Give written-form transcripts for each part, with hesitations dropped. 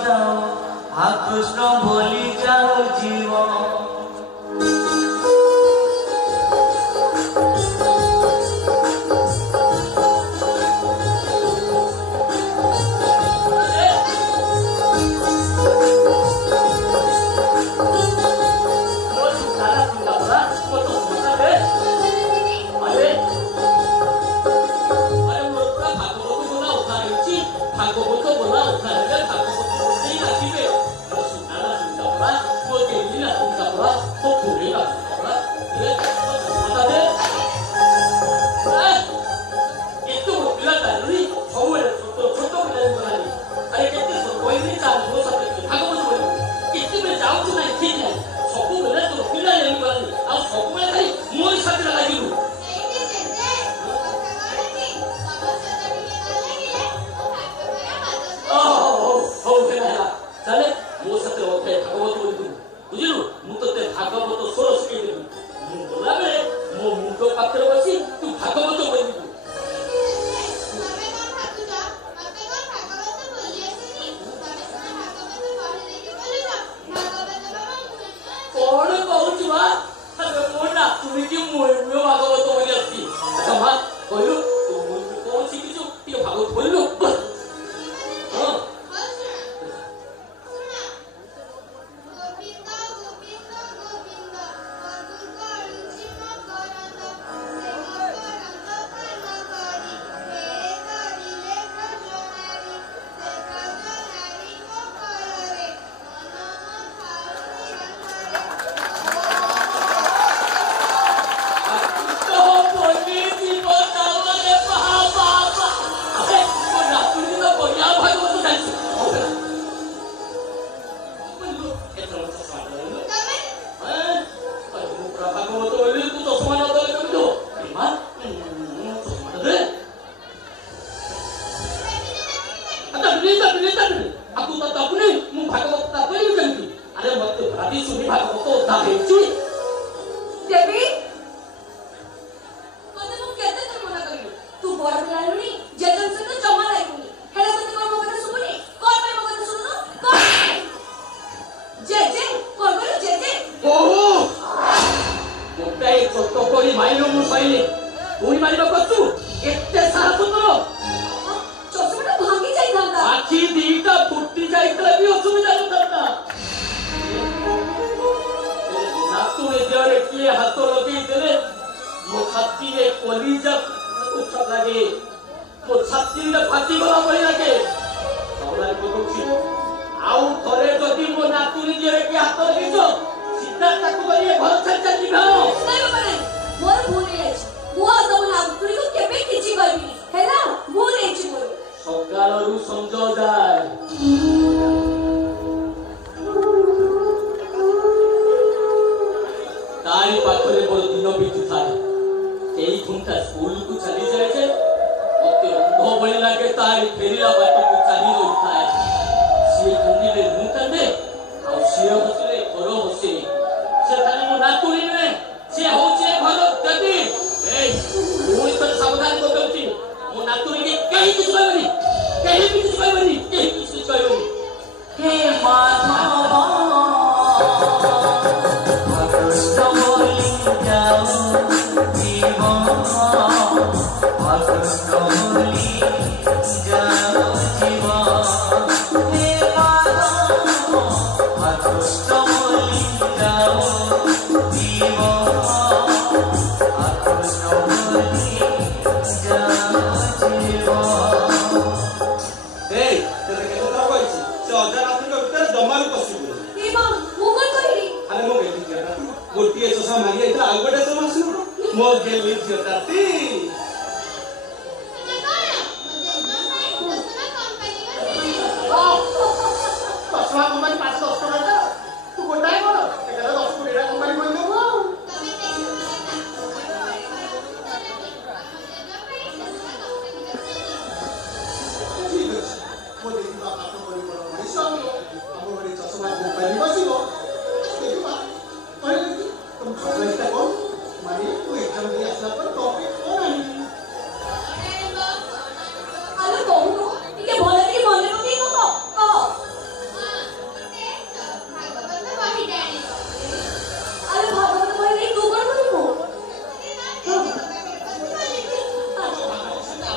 जाओ कृष्ण भूली जाओ जीवन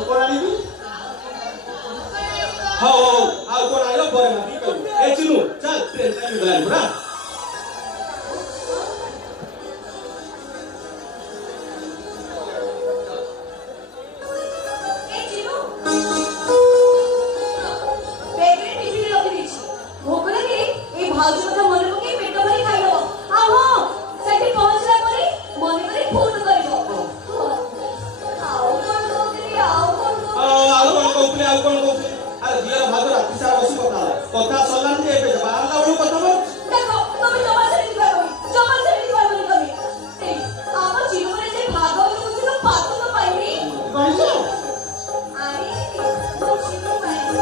ଆଉ କଣ ଆଣିବି ହଉ ହଉ ଆଉ କଣ ଆଣିବ ପରେ ମାଗି କହିବୁ ଏ ଚିନୁ ଚାଲ ଟ୍ରେନ୍ ଟାଇମ୍ ହେଇଗଲାଣି ପୁରା কথা সরলাম যে এবে বাহারলা বড় কথা বল দেখো তুমি জমা ছেড়ে দিবা জমা ছেড়ে দিবা বলি তুমি এই আমার জীবনে যে ভাগবত ছিল পাত্র তো পাইনি কইছো আরে বুঝিনি পাইনি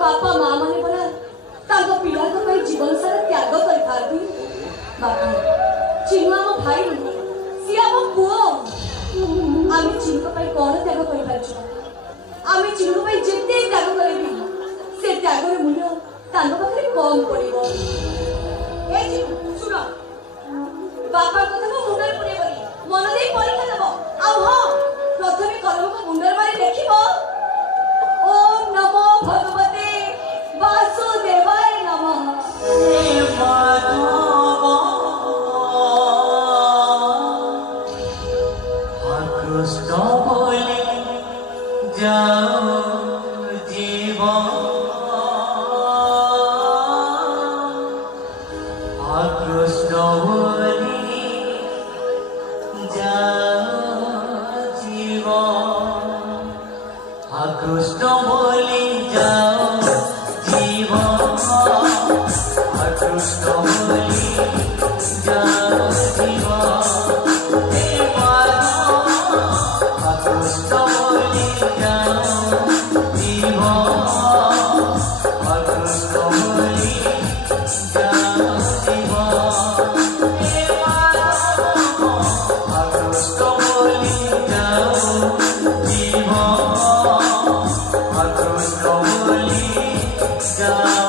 बापा माँ माने बोला ताको पिला को भाई जीवन सारा त्याग कर थारती बापा चिन्नु आम भाई नुह सी आम पुओ आम चिन्नु को भाई कौन त्याग कर पारछु आम चिन्नु को भाई जेते त्याग करबी से त्याग रे मूल्य ताको पाखरे कम पड़िबो ए चिन्नु सुनो बापा कथा को मुंडर पुरे बरी मन दे परीक्षा देबो आ हां प्रथमे कर्म को मुंडर मारी देखिबो ओम नमो भगवते वासुदेवाय नमः हे माधव कृष्ण बोले जाओ जीवन कृष्ण बोले जाओ जीवन कृष्ण बोले जाओ जीवन कृष्ण बोले जाओ जीवन हे माधव कृष्ण बोले जाओ जीवन कृष्ण बोले जाओ जीवन हे माधव कृष्ण बोले जाओ जीवन कृष्ण बोले जाओ